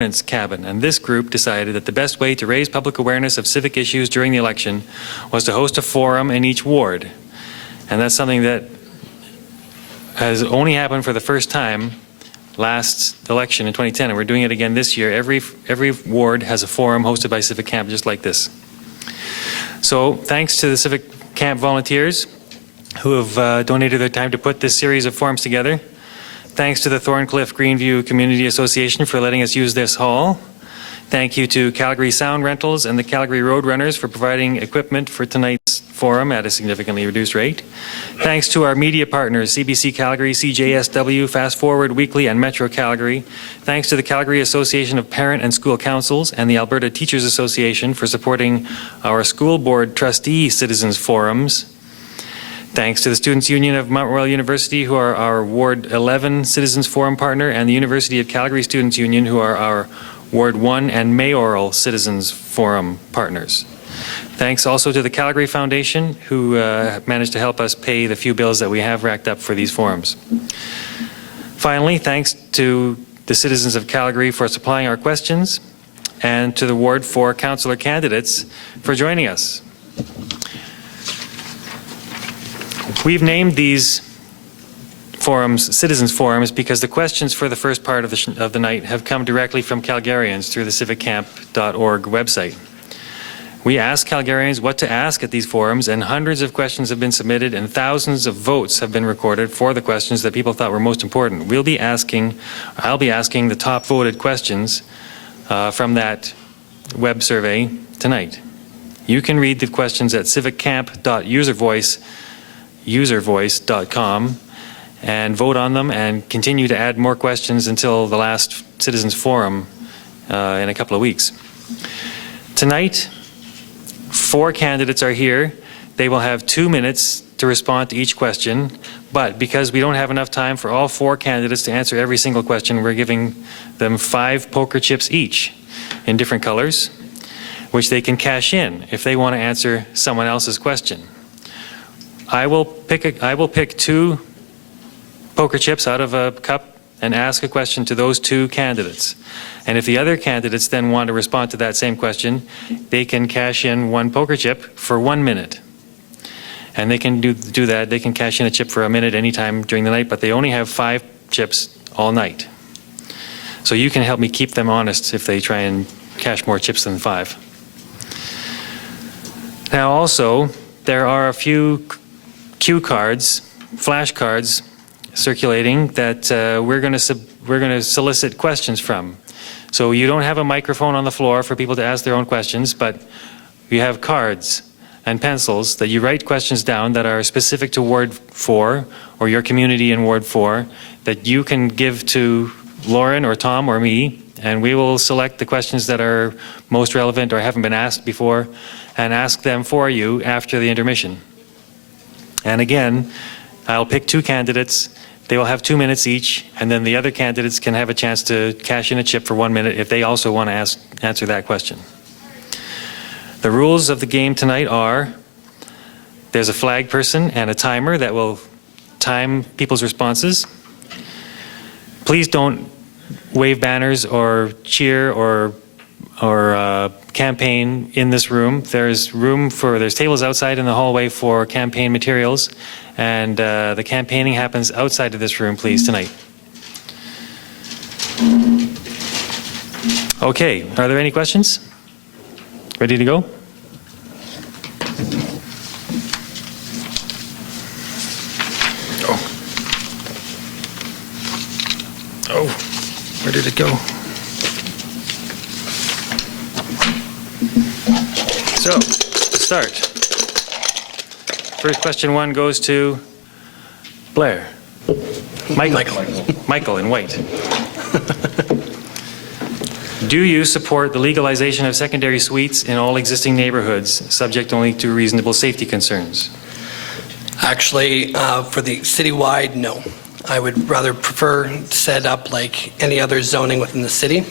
cabin, and this group decided that the best way to raise public awareness of civic issues during the election was to host a forum in each ward. And that's something that has only happened for the first time last election in 2010, and we're doing it again this year. Every ward has a forum hosted by Civic Camp just like this. So thanks to the Civic Camp volunteers who have donated their time to put this series of forums together. Thanks to the Thorncliffe Greenview Community Association for letting us use this hall. Thank you to Calgary Sound Rentals and the Calgary Road Runners for providing equipment for tonight's forum at a significantly reduced rate. Thanks to our media partners, CBC Calgary, CJSW, Fast Forward Weekly, and Metro Calgary. Thanks to the Calgary Association of Parent and School Councils and the Alberta Teachers Association for supporting our school board trustee citizens forums. Thanks to the Students' Union of Mount Royal University, who are our Ward 11 Citizens Forum partner, and the University of Calgary Students' Union, who are our Ward 1 and Mayoral Citizens Forum partners. Thanks also to the Calgary Foundation, who managed to help us pay the few bills that we have racked up for these forums. Finally, thanks to the citizens of Calgary for supplying our questions, and to the Ward 4 councillor candidates for joining us. We've named these forums citizens forums because the questions for the first part of the night have come directly from Calgarians through the civiccamp.org website. We asked Calgarians what to ask at these forums, and hundreds of questions have been submitted and thousands of votes have been recorded for the questions that people thought were most important. I'll be asking the top voted questions from that web survey tonight. You can read the questions at civiccamp.uservoice.com and vote on them and continue to add more questions until the last Citizens Forum in a couple of weeks. Tonight, 4 candidates are here. They will have 2 minutes to respond to each question, but because we don't have enough time for all 4 candidates to answer every single question, we're giving them 5 poker chips each in different colors, which they can cash in if they want to answer someone else's question. I will pick 2 poker chips out of a cup and ask a question to those 2 candidates. And if the other candidates then want to respond to that same question, they can cash in 1 poker chip for 1 minute. And they can do that. They can cash in a chip for a minute anytime during the night, but they only have 5 chips all night. So you can help me keep them honest if they try and cash more chips than 5. Now also, there are a few cue cards, flashcards, circulating that we're going to solicit questions from. So you don't have a microphone on the floor for people to ask their own questions, but you have cards and pencils that you write questions down that are specific to Ward 4 or your community in Ward 4 that you can give to Lauren or Tom or me, and we will select the questions that are most relevant or haven't been asked before and ask them for you after the intermission. And again, I'll pick 2 candidates. They will have 2 minutes each, and then the other candidates can have a chance to cash in a chip for 1 minute if they also want to answer that question. The rules of the game tonight are there's a flag person and a timer that will time people's responses. Please don't wave banners or cheer or campaign in this room. There's tables outside in the hallway for campaign materials, and the campaigning happens outside of this room, please, tonight. Okay, are there any questions? Ready to go? Oh, where did it go? So, let's start. First question 1 goes to Blair. Michael in white. Do you support the legalization of secondary suites in all existing neighborhoods, subject only to reasonable safety concerns? Actually, for the citywide, no. I would rather prefer set up like any other zoning within the city.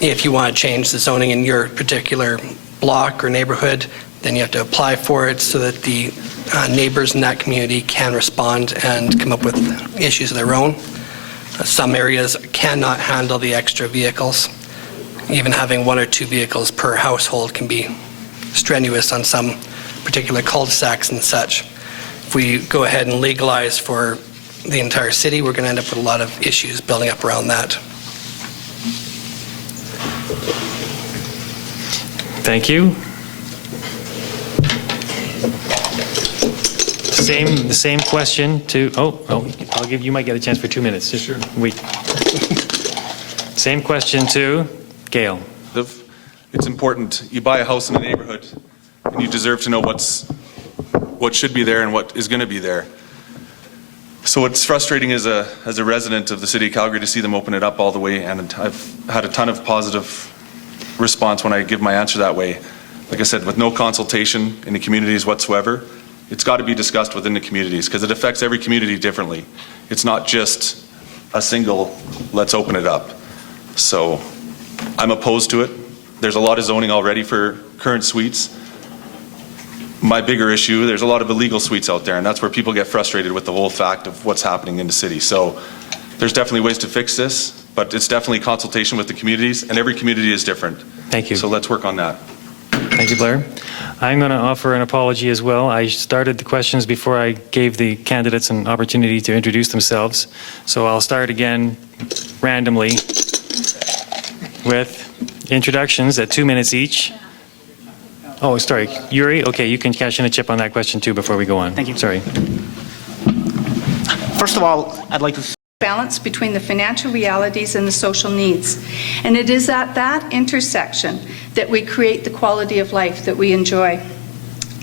If you want to change the zoning in your particular block or neighborhood, then you have to apply for it so that the neighbors in that community can respond and come up with issues of their own. Some areas cannot handle the extra vehicles. Even having 1 or 2 vehicles per household can be strenuous on some particular cul-de-sacs and such. If we go ahead and legalize for the entire city, we're going to end up with a lot of issues building up around that. Thank you. The same question to, I'll give, you might get a chance for 2 minutes. Just sure. Same question to Gael. It's important. You buy a house in a neighborhood, and you deserve to know what should be there and what is going to be there. So what's frustrating as a resident of the city of Calgary to see them open it up all the way, and I've had a ton of positive response when I give my answer that way. Like I said, with no consultation in the communities whatsoever, it's got to be discussed within the communities because it affects every community differently. It's not just a single, let's open it up. So I'm opposed to it. There's a lot of zoning already for current suites. My bigger issue, there's a lot of illegal suites out there, and that's where people get frustrated with the whole fact of what's happening in the city. So there's definitely ways to fix this, but it's definitely consultation with the communities, and every community is different. Thank you. So let's work on that. Thank you, Blair. I'm going to offer an apology as well. I started the questions before I gave the candidates an opportunity to introduce themselves. So I'll start again randomly with introductions at 2 minutes each. Oh, sorry. Yuri, okay, you can cash in a chip on that question too before we go on. Thank you. Sorry. First of all, I'd like to balance between the financial realities and the social needs. And it is at that intersection that we create the quality of life that we enjoy.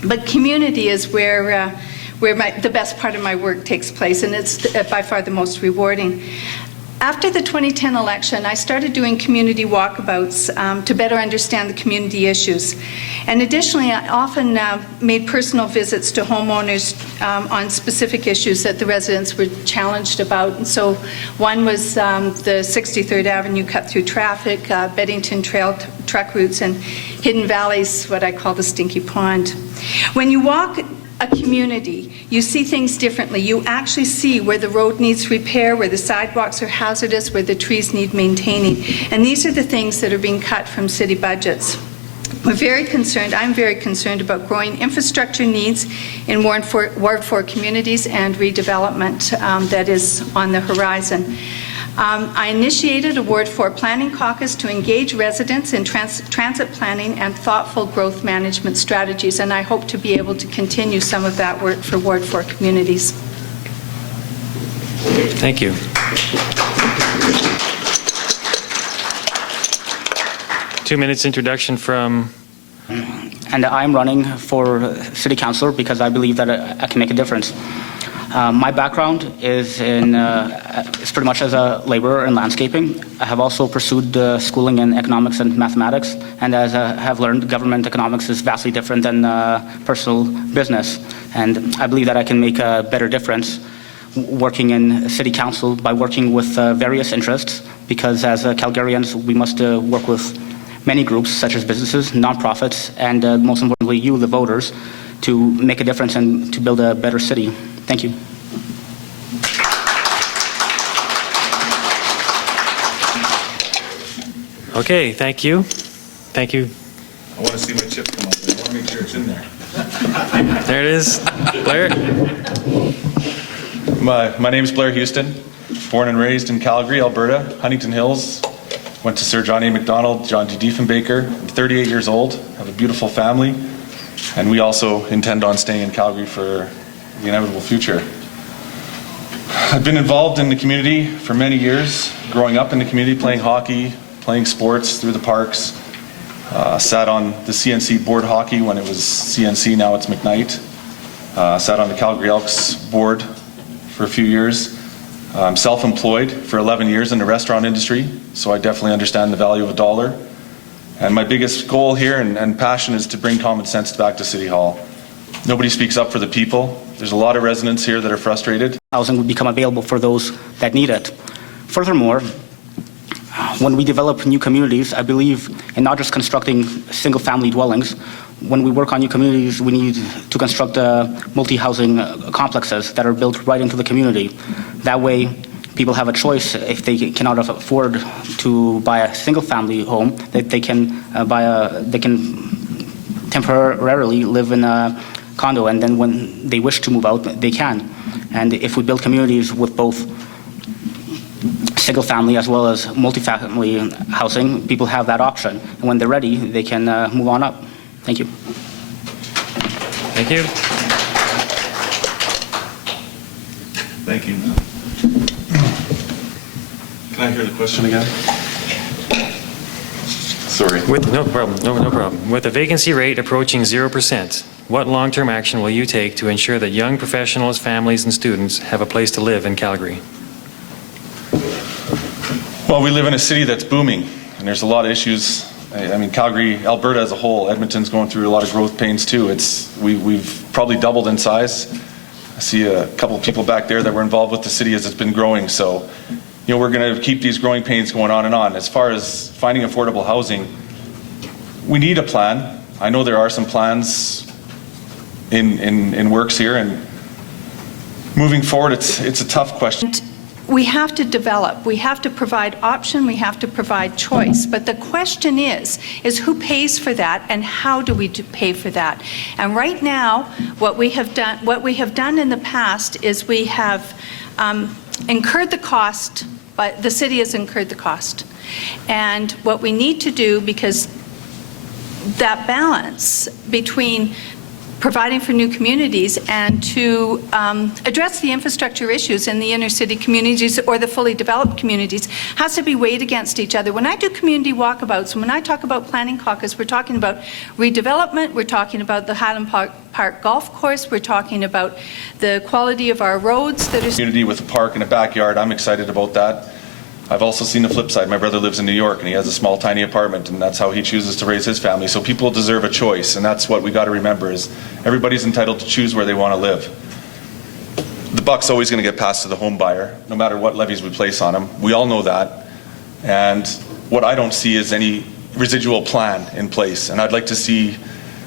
But community is where the best part of my work takes place, and it's by far the most rewarding. After the 2010 election, I started doing community walkabouts to better understand the community issues. And additionally, I often made personal visits to homeowners on specific issues that the residents were challenged about. And so one was the 63rd Avenue cut-through traffic, Beddington Trail truck routes, and Hidden Valley's what I call the Stinky Pond. When you walk a community, you see things differently. You actually see where the road needs repair, where the sidewalks are hazardous, where the trees need maintaining. And these are the things that are being cut from city budgets. I'm very concerned about growing infrastructure needs in Ward 4 communities and redevelopment that is on the horizon. I initiated a Ward 4 planning caucus to engage residents in transit planning and thoughtful growth management strategies, and I hope to be able to continue some of that work for Ward 4 communities. Thank you. Two minutes introduction from... And I'm running for city councilor because I believe that I can make a difference. My background is is pretty much as a laborer in landscaping. I have also pursued schooling in economics and mathematics, and as I have learned, government economics is vastly different than personal business. And I believe that I can make a better difference working in city council by working with various interests, because as Calgarians, we must work with many groups, such as businesses, nonprofits, and most importantly, you, the voters, to make a difference and to build a better city. Thank you. Okay, thank you. Thank you. I want to see my chip come up there. I want to make sure it's in there. There it is. Blair? My name is Blair Houston, born and raised in Calgary, Alberta, Huntington Hills. Went to Sir John A. Macdonald, John D. Diefenbaker. I'm 38 years old, have a beautiful family, and we also intend on staying in Calgary for the inevitable future. I've been involved in the community for many years, growing up in the community, playing hockey, playing sports through the parks. Sat on the CNC board hockey when it was CNC, now it's McKnight. Sat on the Calgary Elks board for a few years. I'm self-employed for 11 years in the restaurant industry, so I definitely understand the value of a dollar. And my biggest goal here and passion is to bring common sense back to City Hall. Nobody speaks up for the people. There's a lot of residents here that are frustrated. Housing would become available for those that need it. Furthermore, when we develop new communities, I believe in not just constructing single-family dwellings. When we work on new communities, we need to construct multi-housing complexes that are built right into the community. That way, people have a choice. If they cannot afford to buy a single-family home, that they can they can temporarily live in a condo, and then when they wish to move out, they can. And if we build communities with both single-family as well as multifamily housing, people have that option. And when they're ready, they can move on up. Thank you. Thank you. Thank you. Can I hear the question again? Sorry. No problem, no problem. With a vacancy rate approaching 0%, what long-term action will you take to ensure that young professionals, families, and students have a place to live in Calgary? Well, we live in a city that's booming, and there's a lot of issues. I mean, Calgary, Alberta as a whole, Edmonton's going through a lot of growth pains too. We've probably doubled in size. I see a couple of people back there that were involved with the city as it's been growing. So, we're going to keep these growing pains going on and on. As far as finding affordable housing, we need a plan. I know there are some plans in works here, and moving forward, it's a tough question. We have to develop, we have to provide option, we have to provide choice. But the question is who pays for that and how do we pay for that? And right now, what we have done in the past is we have incurred the cost, but the city has incurred the cost. And what we need to do, because that balance between providing for new communities and to address the infrastructure issues in the inner city communities or the fully developed communities has to be weighed against each other. When I do community walkabouts, when I talk about planning caucus, we're talking about redevelopment, we're talking about the Highland Park Golf Course, we're talking about the quality of our roads that are... Community with a park and a backyard, I'm excited about that. I've also seen the flip side. My brother lives in New York and he has a small tiny apartment, and that's how he chooses to raise his family. So people deserve a choice, and that's what we got to remember is everybody's entitled to choose where they want to live. The buck's always going to get passed to the home buyer, no matter what levies we place on them. We all know that. And what I don't see is any residual plan in place. And I'd like to see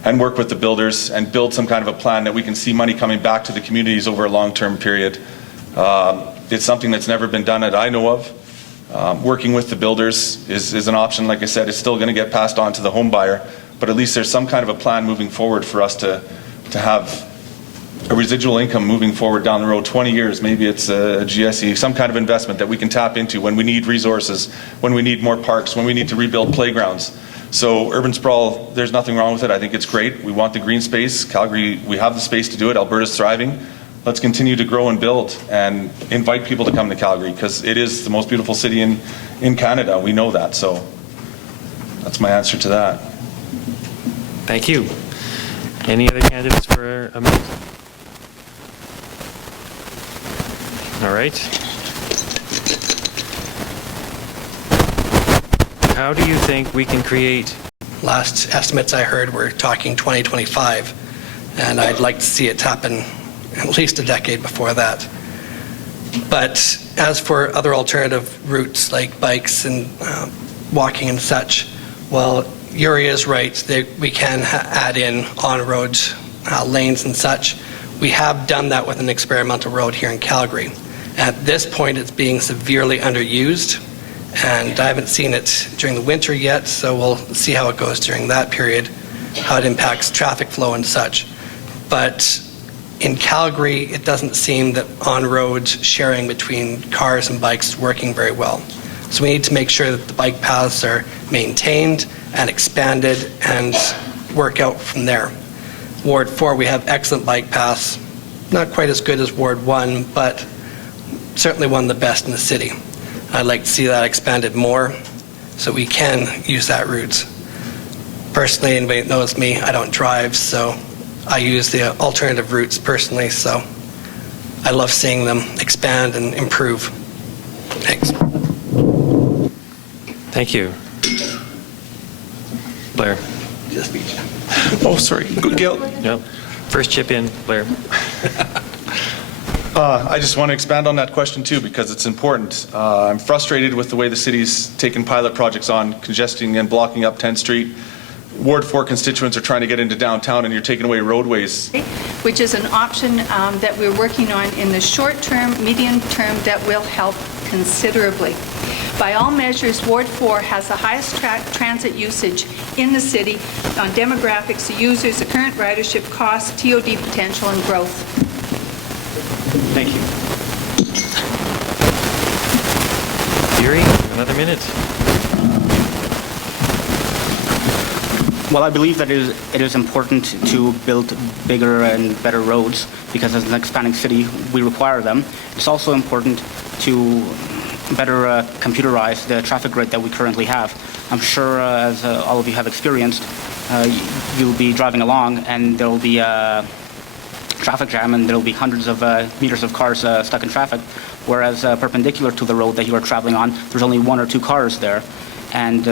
and work with the builders and build some kind of a plan that we can see money coming back to the communities over a long-term period. It's something that's never been done that I know of. Working with the builders is an option. Like I said, it's still going to get passed on to the home buyer, but at least there's some kind of a plan moving forward for us to have a residual income moving forward down the road, 20 years. Maybe it's a GSE, some kind of investment that we can tap into when we need resources, when we need more parks, when we need to rebuild playgrounds. So urban sprawl, there's nothing wrong with it. I think it's great. We want the green space. Calgary, we have the space to do it. Alberta's thriving. Let's continue to grow and build and invite people to come to Calgary, because it is the most beautiful city in Canada. We know that. So that's my answer to that. Thank you. Any other candidates for a minute? All right. How do you think we can create... Last estimates I heard were talking 2025, and I'd like to see it happen at least a decade before that. But as for other alternative routes like bikes and walking and such, well, Yuri is right. We can add in on-road lanes and such. We have done that with an experimental road here in Calgary. At this point, it's being severely underused, and I haven't seen it during the winter yet, so we'll see how it goes during that period, how it impacts traffic flow and such. But in Calgary, it doesn't seem that on-road sharing between cars and bikes is working very well. So we need to make sure that the bike paths are maintained and expanded and work out from there. Ward 4, we have excellent bike paths, not quite as good as Ward 1, but certainly one of the best in the city. I'd like to see that expanded more so we can use that route. Personally, anybody that knows me, I don't drive, so I use the alternative routes personally, so I love seeing them expand and improve. Thanks. Thank you. Blair. Just beat you. Oh, sorry. Good, Gail. Yep. First chip in, Blair. I just want to expand on that question too, because it's important. I'm frustrated with the way the city's taken pilot projects on, congesting and blocking up 10th Street. Ward 4 constituents are trying to get into downtown, and you're taking away roadways. Which is an option that we're working on in the short term, medium term, that will help considerably. By all measures, Ward 4 has the highest transit usage in the city on demographics, the users, the current ridership costs, TOD potential, and growth. Thank you. Yuri, another minute. Well, I believe that it is important to build bigger and better roads because as an expanding city, we require them. It's also important to better computerize the traffic grid that we currently have. I'm sure, as all of you have experienced, you'll be driving along and there will be a traffic jam and there will be hundreds of meters of cars stuck in traffic, whereas perpendicular to the road that you are traveling on, there's only 1 or 2 cars there. And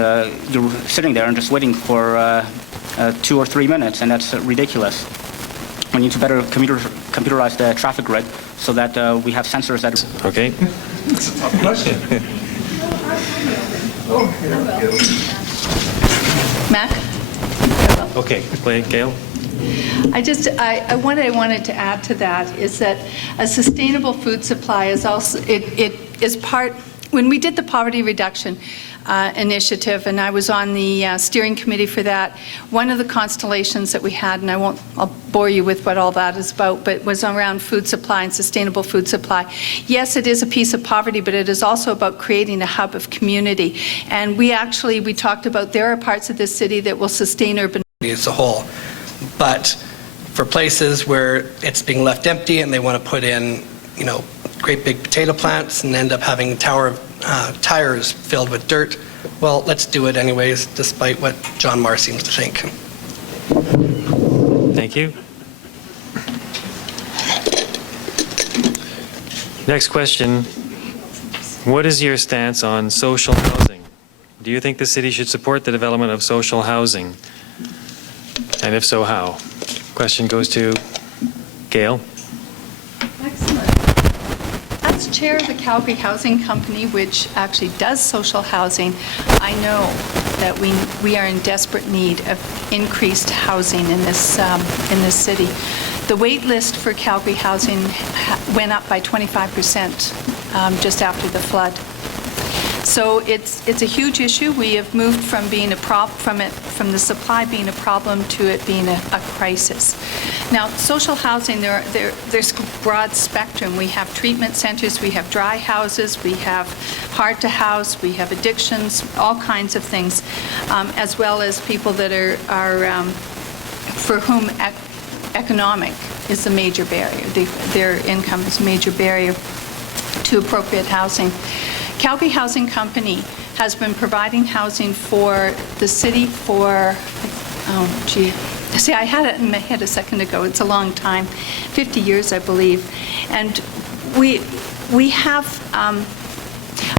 you're sitting there and just waiting for 2 or 3 minutes, and that's ridiculous. We need to better computerize the traffic grid so that we have sensors that... Okay. It's a tough question. Mac? Okay, Gail. What I wanted to add to that is that a sustainable food supply is also, it is part, when we did the poverty reduction initiative, and I was on the steering committee for that, one of the constellations that we had, and I'll bore you with what all that is about, but was around food supply and sustainable food supply. Yes, it is a piece of poverty, but it is also about creating a hub of community. And we talked about there are parts of this city that will sustain urban as a whole. But for places where it's being left empty and they want to put in, great big potato plants and end up having tires filled with dirt, well, let's do it anyways, despite what John Marr seems to think. Thank you. Next question. What is your stance on social housing? Do you think the city should support the development of social housing? And if so, how? Question goes to Gail. Excellent. As chair of the Calgary Housing Company, which actually does social housing, I know that we are in desperate need of increased housing in this city. The wait list for Calgary housing went up by 25% just after the flood. So it's a huge issue. We have moved from being from the supply being a problem to it being a crisis. Now, social housing, there's a broad spectrum. We have treatment centers, we have dry houses, we have hard to house, we have addictions, all kinds of things, as well as people that are for whom economic is a major barrier. Their income is a major barrier to appropriate housing. Calgary Housing Company has been providing housing for the city for, see, I had it in my head a second ago. It's a long time, 50 years, I believe. And we have,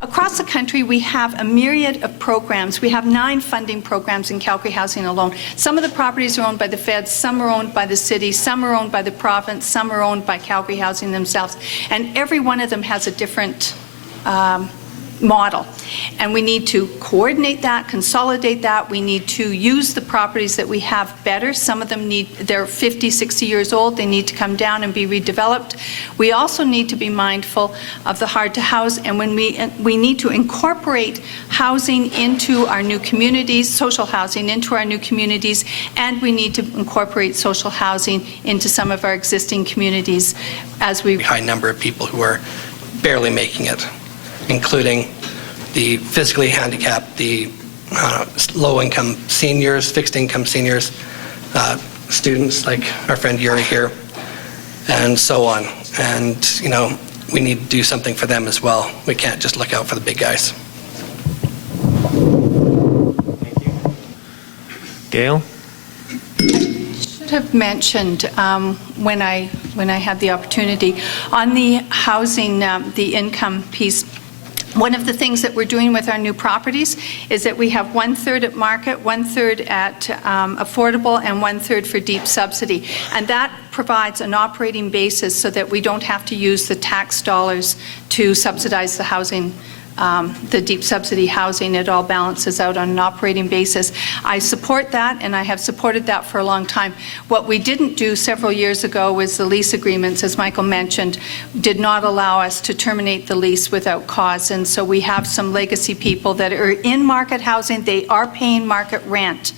across the country, we have a myriad of programs. We have 9 funding programs in Calgary Housing alone. Some of the properties are owned by the feds, some are owned by the city, some are owned by the province, some are owned by Calgary Housing themselves. And every one of them has a different model. And we need to coordinate that, consolidate that. We need to use the properties that we have better. Some of them they're 50, 60 years old. They need to come down and be redeveloped. We also need to be mindful of the hard to house, and when we need to incorporate housing into our new communities, social housing into our new communities, and we need to incorporate social housing into some of our existing communities as we... High number of people who are barely making it, including the physically handicapped, the low-income seniors, fixed-income seniors, students like our friend Yuri here, and so on. And, we need to do something for them as well. We can't just look out for the big guys. Thank you. Gail? Should have mentioned when I had the opportunity on the housing, the income piece. One of the things that we're doing with our new properties is that we have 1/3 at market, 1/3 at affordable, and 1/3 for deep subsidy. And that provides an operating basis so that we don't have to use the tax dollars to subsidize the housing the deep subsidy housing. It all balances out on an operating basis. I support that, and I have supported that for a long time. What we didn't do several years ago was the lease agreements, as Michael mentioned, did not allow us to terminate the lease without cause. And so we have some legacy people that are in market housing. They are paying market rent,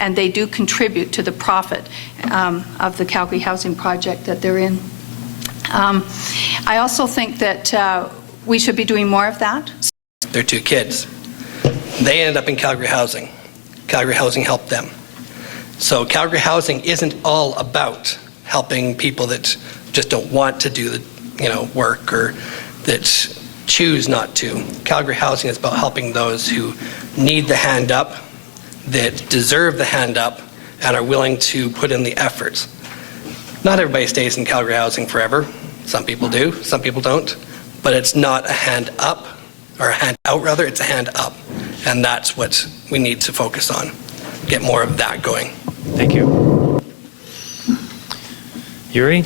and they do contribute to the profit of the Calgary housing project that they're in. I also think that we should be doing more of that. Their 2 kids. They ended up in Calgary Housing. Calgary Housing helped them. So Calgary Housing isn't all about helping people that just don't want to do the work or that choose not to. Calgary Housing is about helping those who need the hand up, that deserve the hand up, and are willing to put in the efforts. Not everybody stays in Calgary Housing forever. Some people do, some people don't. But it's not a hand up, or a hand out rather, it's a hand up. And that's what we need to focus on. Get more of that going. Thank you. Yuri?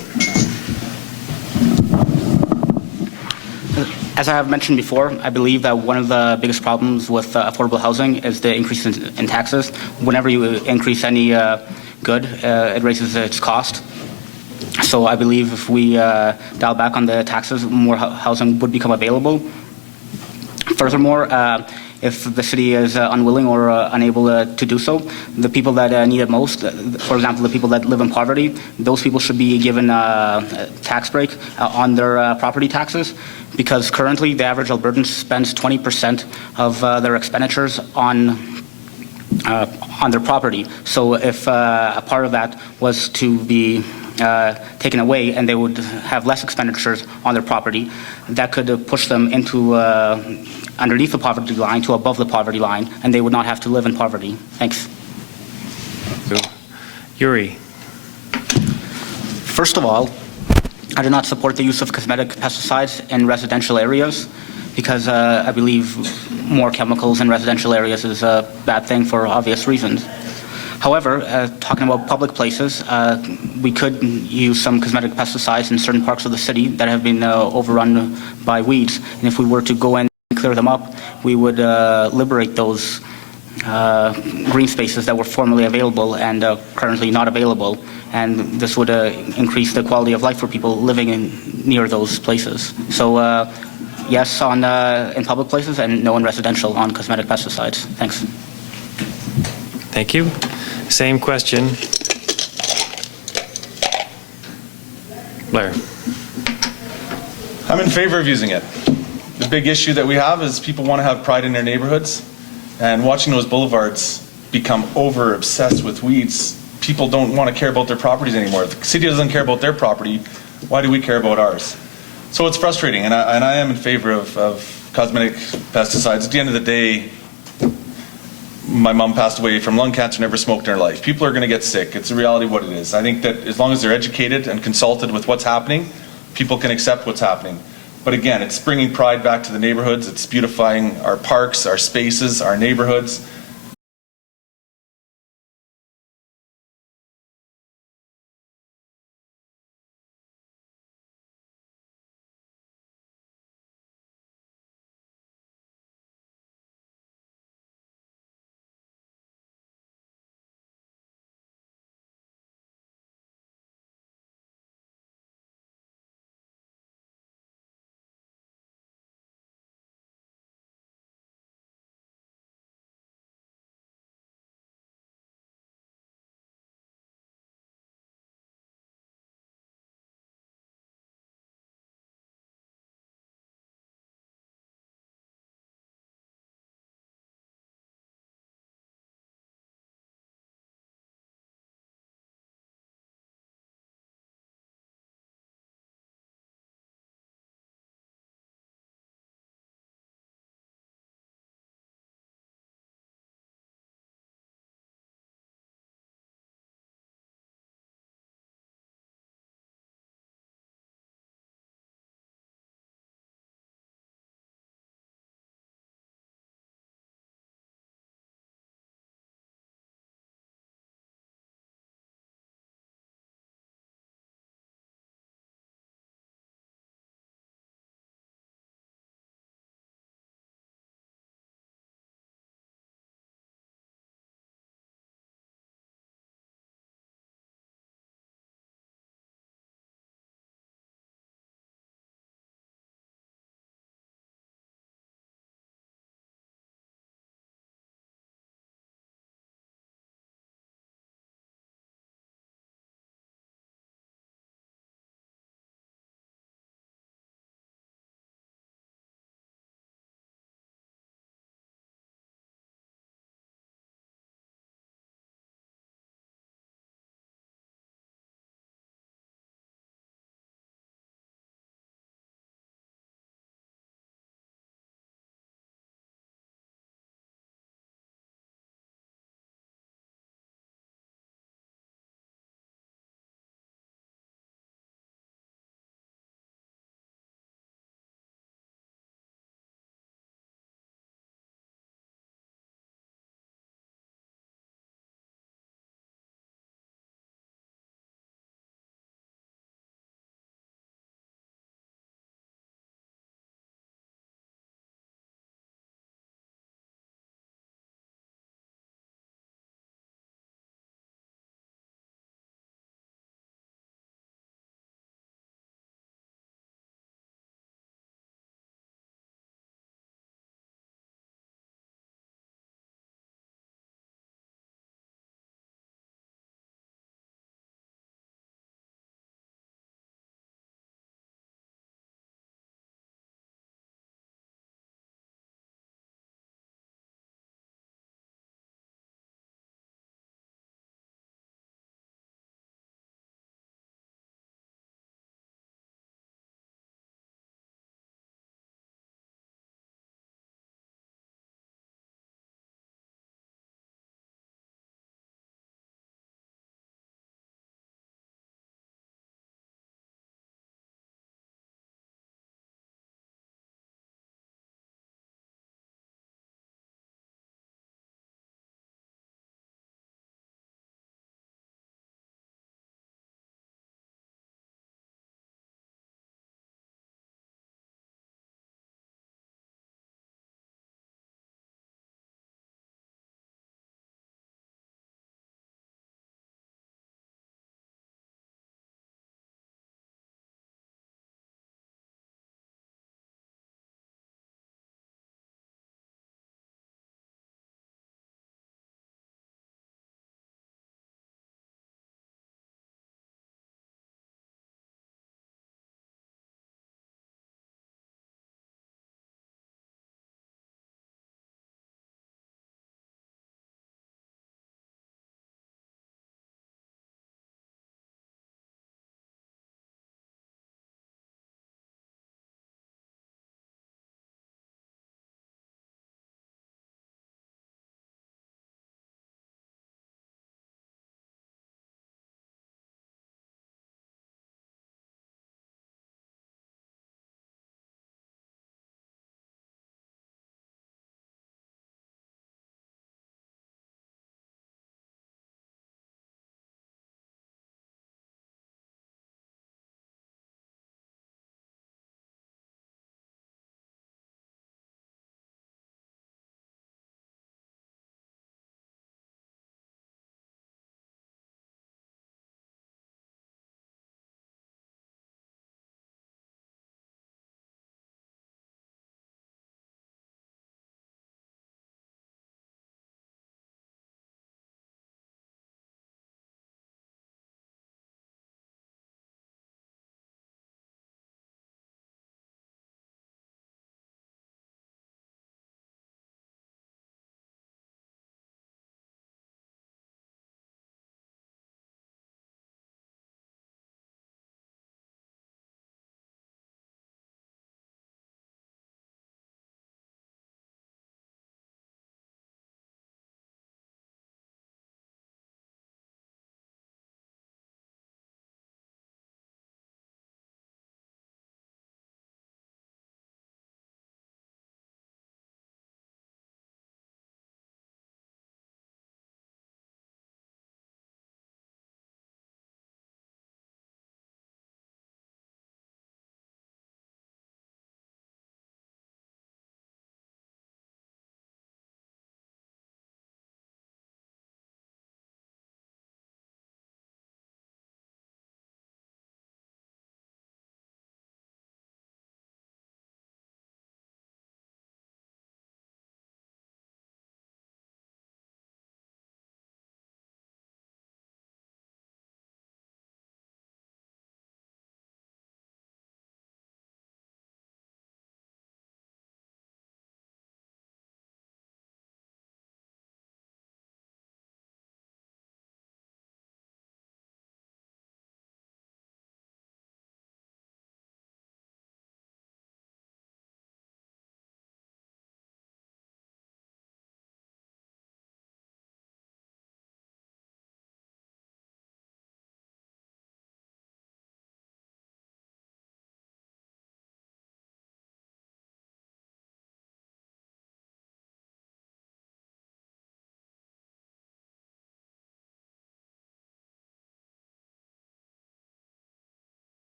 As I have mentioned before, I believe that one of the biggest problems with affordable housing is the increase in taxes. Whenever you increase any good, it raises its cost. So I believe if we dial back on the taxes, more housing would become available. Furthermore, if the city is unwilling or unable to do so, the people that need it most, for example, the people that live in poverty, those people should be given a tax break on their property taxes, because currently the average Albertan spends 20% of their expenditures on their property. So if a part of that was to be taken away and they would have less expenditures on their property, that could push them into underneath the poverty line to above the poverty line, and they would not have to live in poverty. Thanks. Yuri? First of all, I do not support the use of cosmetic pesticides in residential areas, because I believe more chemicals in residential areas is a bad thing for obvious reasons. However, talking about public places, we could use some cosmetic pesticides in certain parts of the city that have been overrun by weeds. And if we were to go in and clear them up, we would liberate those green spaces that were formerly available and currently not available. And this would increase the quality of life for people living near those places. So yes in public places, and no in residential on cosmetic pesticides. Thanks. Thank you. Same question. Blair? I'm in favor of using it. The big issue that we have is people want to have pride in their neighborhoods, and watching those boulevards become over-obsessed with weeds, people don't want to care about their properties anymore. If the city doesn't care about their property, why do we care about ours? So it's frustrating, and I am in favor of cosmetic pesticides. At the end of the day, my mom passed away from lung cancer, never smoked in her life. People are going to get sick. It's a reality of what it is. I think that as long as they're educated and consulted with what's happening, people can accept what's happening. But again, it's bringing pride back to the neighborhoods. It's beautifying our parks, our spaces, our neighborhoods.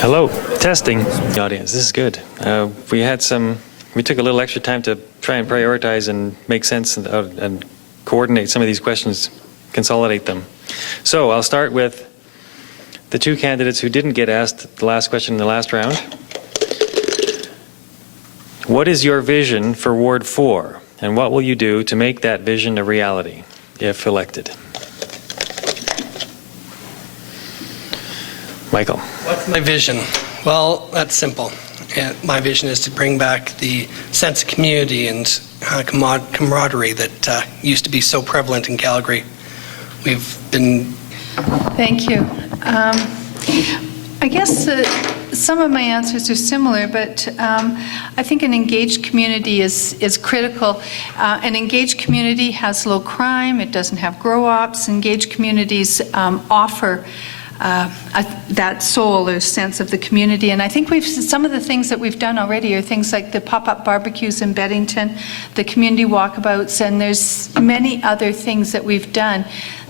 Hello, testing. Audience, this is good. We took a little extra time to try and prioritize and make sense and coordinate some of these questions, consolidate them. So I'll start with the two candidates who didn't get asked the last question in the last round. What is your vision for Ward 4, and what will you do to make that vision a reality if elected? Michael. What's my vision? Well, that's simple. My vision is to bring back the sense of community and camaraderie that used to be so prevalent in Calgary. We've been... Thank you. I guess some of my answers are similar, but I think an engaged community is critical. An engaged community has low crime, it doesn't have grow-ops. Engaged communities offer that soul or sense of the community. And I think some of the things that we've done already are things like the pop-up barbecues in Beddington, the community walkabouts, and there's many other things that we've done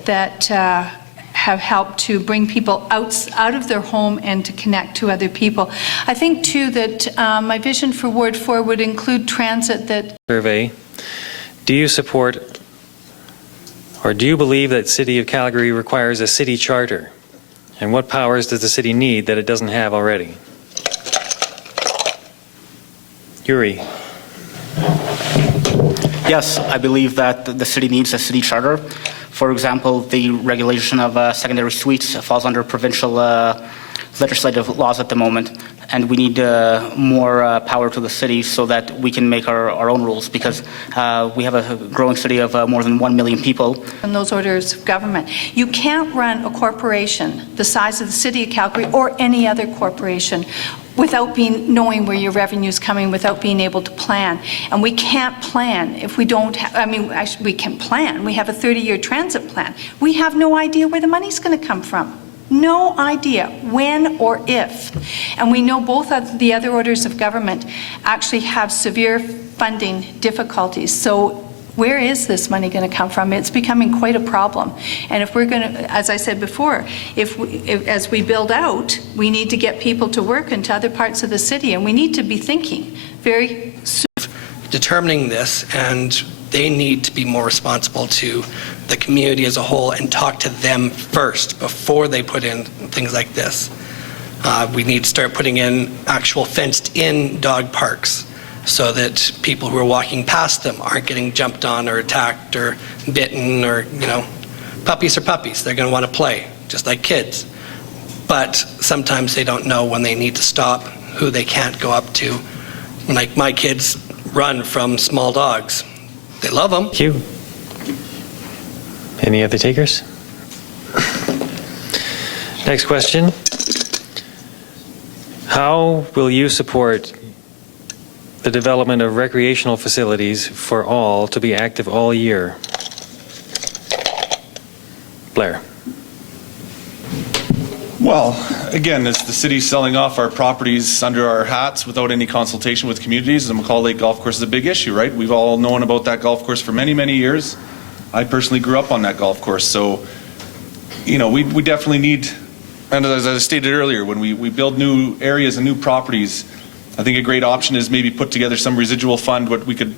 that have helped to bring people out of their home and to connect to other people. I think, too, that my vision for Ward 4 would include transit that... Survey. Do you support or do you believe that City of Calgary requires a city charter? And what powers does the city need that it doesn't have already? Yuri. Yes, I believe that the city needs a city charter. For example, the regulation of secondary suites falls under provincial legislative laws at the moment, and we need more power to the city so that we can make our own rules, because we have a growing city of more than 1 million people. And those orders of government. You can't run a corporation the size of the City of Calgary or any other corporation without knowing where your revenue is coming, without being able to plan. And we can't plan if we don't have, actually we can plan. We have a 30-year transit plan. We have no idea where the money's going to come from. No idea when or if. And we know both of the other orders of government actually have severe funding difficulties. So where is this money going to come from? It's becoming quite a problem. And if we're going to, as I said before, as we build out, we need to get people to work into other parts of the city, and we need to be thinking very soon. Determining this, and they need to be more responsible to the community as a whole and talk to them first before they put in things like this. We need to start putting in actual fenced-in dog parks so that people who are walking past them aren't getting jumped on or attacked or bitten, or, puppies are puppies. They're going to want to play, just like kids. But sometimes they don't know when they need to stop, who they can't go up to. Like my kids run from small dogs. They love them. Thank you. Any other takers? Next question. How will you support the development of recreational facilities for all to be active all year? Blair. Well, again, as the city selling off our properties under our hats without any consultation with communities, the McCall Lake Golf Course is a big issue, right? We've all known about that golf course for many, many years. I personally grew up on that golf course, so, we definitely need, and as I stated earlier, when we build new areas and new properties, I think a great option is maybe put together some residual fund, what we could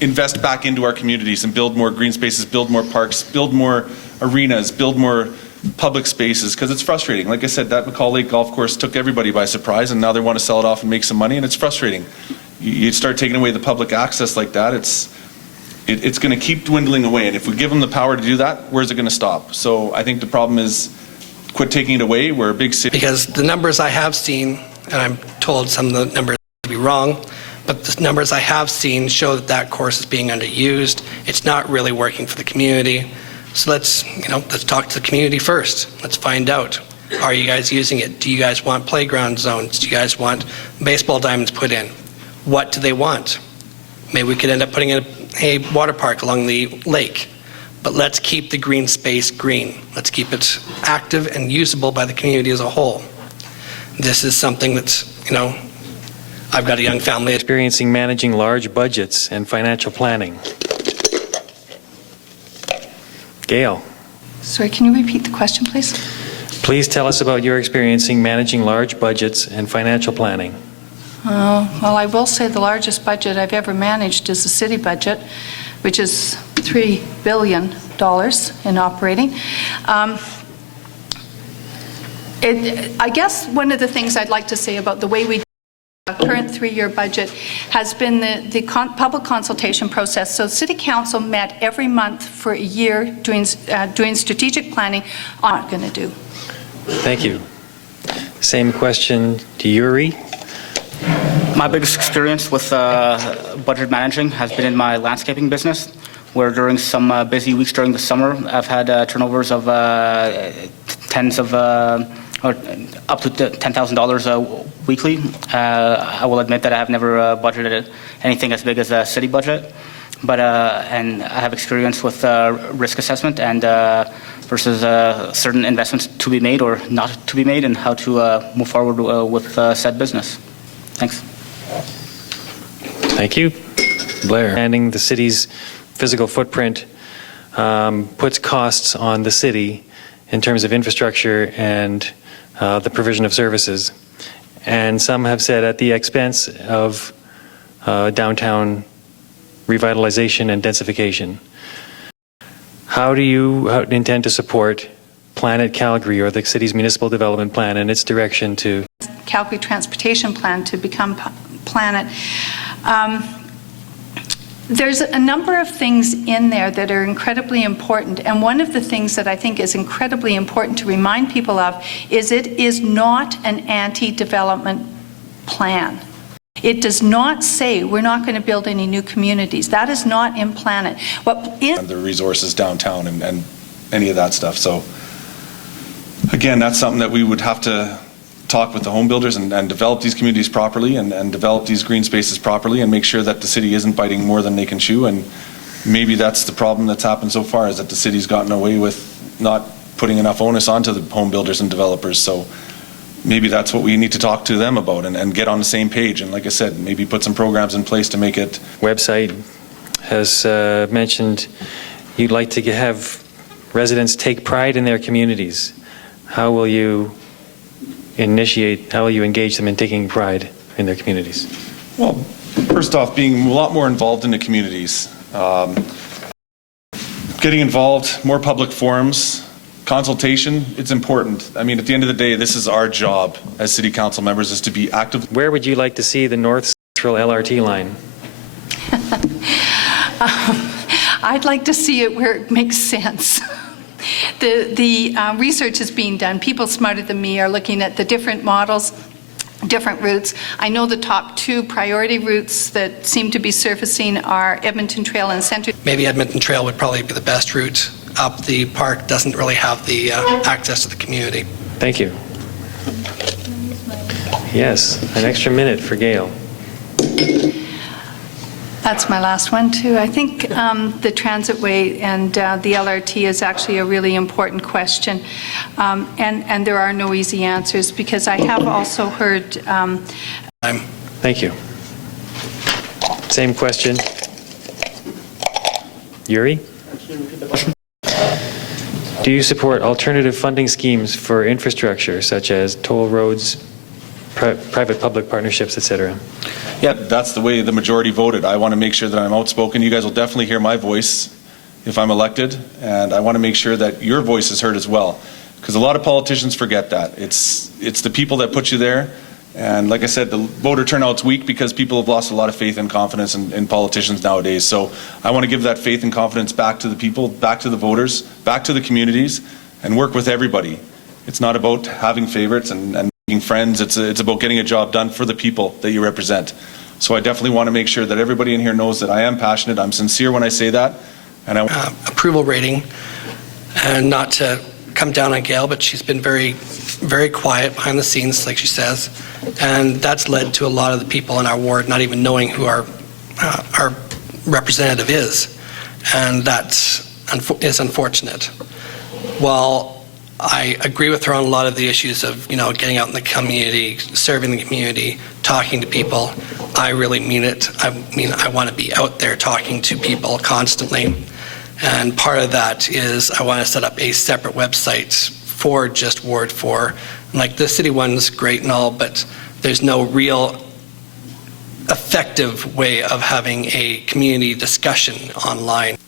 invest back into our communities and build more green spaces, build more parks, build more arenas, build more public spaces, because it's frustrating. Like I said, that McCall Lake Golf Course took everybody by surprise, and now they want to sell it off and make some money, and it's frustrating. You start taking away the public access like that, it's going to keep dwindling away, and if we give them the power to do that, where's it going to stop? So I think the problem is quit taking it away. We're a big city. Because the numbers I have seen, and I'm told some of the numbers to be wrong, but the numbers I have seen show that course is being underused. It's not really working for the community. So let's talk to the community first. Let's find out. Are you guys using it? Do you guys want playground zones? Do you guys want baseball diamonds put in? What do they want? Maybe we could end up putting in a water park along the lake. But let's keep the green space green. Let's keep it active and usable by the community as a whole. This is something that's, I've got a young family. Experiencing managing large budgets and financial planning. Gail. Sorry, can you repeat the question, please? Please tell us about your experience in managing large budgets and financial planning. Well, I will say the largest budget I've ever managed is the city budget, which is $3 billion in operating. I guess one of the things I'd like to say about the way we current 3-year budget has been the public consultation process. So City Council met every month for a year doing strategic planning on what we're going to do. Thank you. Same question to Yuri. My biggest experience with budget managing has been in my landscaping business, where during some busy weeks during the summer, I've had turnovers of tens of or up to $10,000 weekly. I will admit that I have never budgeted anything as big as a city budget, but and I have experience with risk assessment and versus certain investments to be made or not to be made, and how to move forward with said business. Thanks. Thank you. Blair. Expanding the city's physical footprint puts costs on the city in terms of infrastructure and the provision of services. And some have said at the expense of downtown revitalization and densification. How do you intend to support Planet Calgary, or the city's municipal development plan, and its direction to Calgary Transportation Plan to become Planet? There's a number of things in there that are incredibly important, and one of the things that I think is incredibly important to remind people of is it is not an anti-development plan. It does not say we're not going to build any new communities. That is not in Planet. What is the resources downtown and any of that stuff. So again, that's something that we would have to talk with the home builders and develop these communities properly and develop these green spaces properly and make sure that the city isn't biting more than they can chew. And maybe that's the problem that's happened so far, is that the city's gotten away with not putting enough onus onto the home builders and developers. So maybe that's what we need to talk to them about and get on the same page. And like I said, maybe put some programs in place to make it. Website has mentioned you'd like to have residents take pride in their communities. How will you engage them in taking pride in their communities? Well, first off, being a lot more involved in the communities. Getting involved, more public forums, consultation, it's important. I mean, at the end of the day, this is our job as city council members, is to be active. Where would you like to see the North Central LRT line? I'd like to see it where it makes sense. The research is being done. People smarter than me are looking at the different models, different routes. I know the top 2 priority routes that seem to be surfacing are Edmonton Trail and Centre. Maybe Edmonton Trail would probably be the best route up. The park doesn't really have the access to the community. Thank you. Yes, an extra minute for Gail. That's my last one, too. I think the transitway and the LRT is actually a really important question. And there are no easy answers, because I have also heard... Thank you. Same question. Yuri? Do you support alternative funding schemes for infrastructure, such as toll roads, private-public partnerships, etc.? Yeah, that's the way the majority voted. I want to make sure that I'm outspoken. You guys will definitely hear my voice if I'm elected, and I want to make sure that your voice is heard as well, because a lot of politicians forget that. It's the people that put you there, and like I said, the voter turnout's weak because people have lost a lot of faith and confidence in politicians nowadays. So I want to give that faith and confidence back to the people, back to the voters, back to the communities, and work with everybody. It's not about having favorites and friends. It's about getting a job done for the people that you represent. So I definitely want to make sure that everybody in here knows that I am passionate. I'm sincere when I say that. And approval rating, and not to come down on Gail, but she's been very, very quiet behind the scenes, like she says, and that's led to a lot of the people in our ward not even knowing who our representative is, and that is unfortunate. While I agree with her on a lot of the issues of, getting out in the community, serving the community, talking to people, I really mean it. I want to be out there talking to people constantly. And part of that is I want to set up a separate website for just Ward 4. Like, the city one's great and all, but there's no real effective way of having a community discussion online.